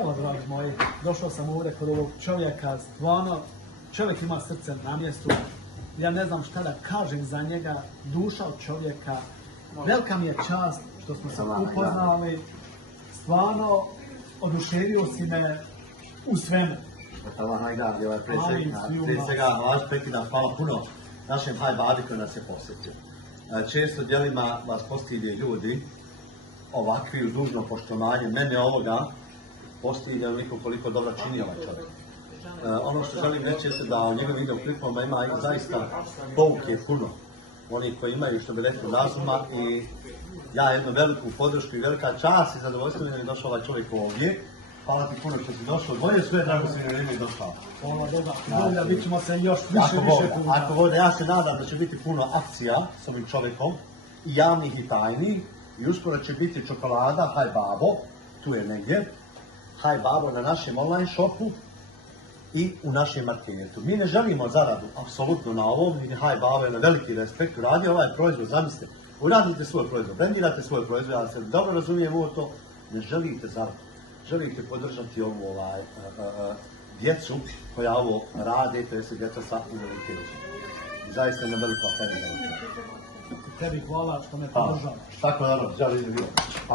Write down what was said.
Evo, dragi moji, došao sam ovdje kod ovog čovjeka, stvarno, čovjek ima srce na mjestu, ja ne znam šta da kažem za njega, duša od čovjeka, velika mi je čast što smo se upoznali, stvarno, oduševio si me u svemu. Allah nagradi ovaj prije svega vaš prekida, hvala puno našem Hajbabi koji nas je posjetio. Često djelima vas postigli ljudi ovakvi uz dužno poštovanje, mene ovoga postigli onoliko koliko dobro čini ovaj čovjek. Ono što želim reći je da u njegovim videoklipama ima zaista pouke puno. Oni koji imaju, što bi rekli, razuma i ja jednu veliku podršku i velika čast i zadovoljstvo da mi je došao ovaj čovjek ovdje. Hvala ti puno što si došao, bolje sve drago si mi vrijeme i došao. Hvala Boga, bit ćemo se još više puta. Ako vode, ja se nadam da će biti puno akcija s ovim čovjekom, i javnih i tajnih, i uskoro će biti čokolada Hajbabo, tu je negdje, Hajbabo na našem online shopu i u našem marketu. Mi ne želimo zaradu, apsolutno na ovom, i Hajbabo je na veliki respekt, uradio ovaj proizvod, zamislite, uradite svoj proizvod, brendirate svoj proizvod, ali se dobro razumijemo u to, ne želite zaradu. Želite podržati ovu djecu koja ovo rade, to je se djeca sa invaliditetom. Zaista je na veliko apelirano. Tebi hvala što me podržavaš. Tako naravno, želim da vidim.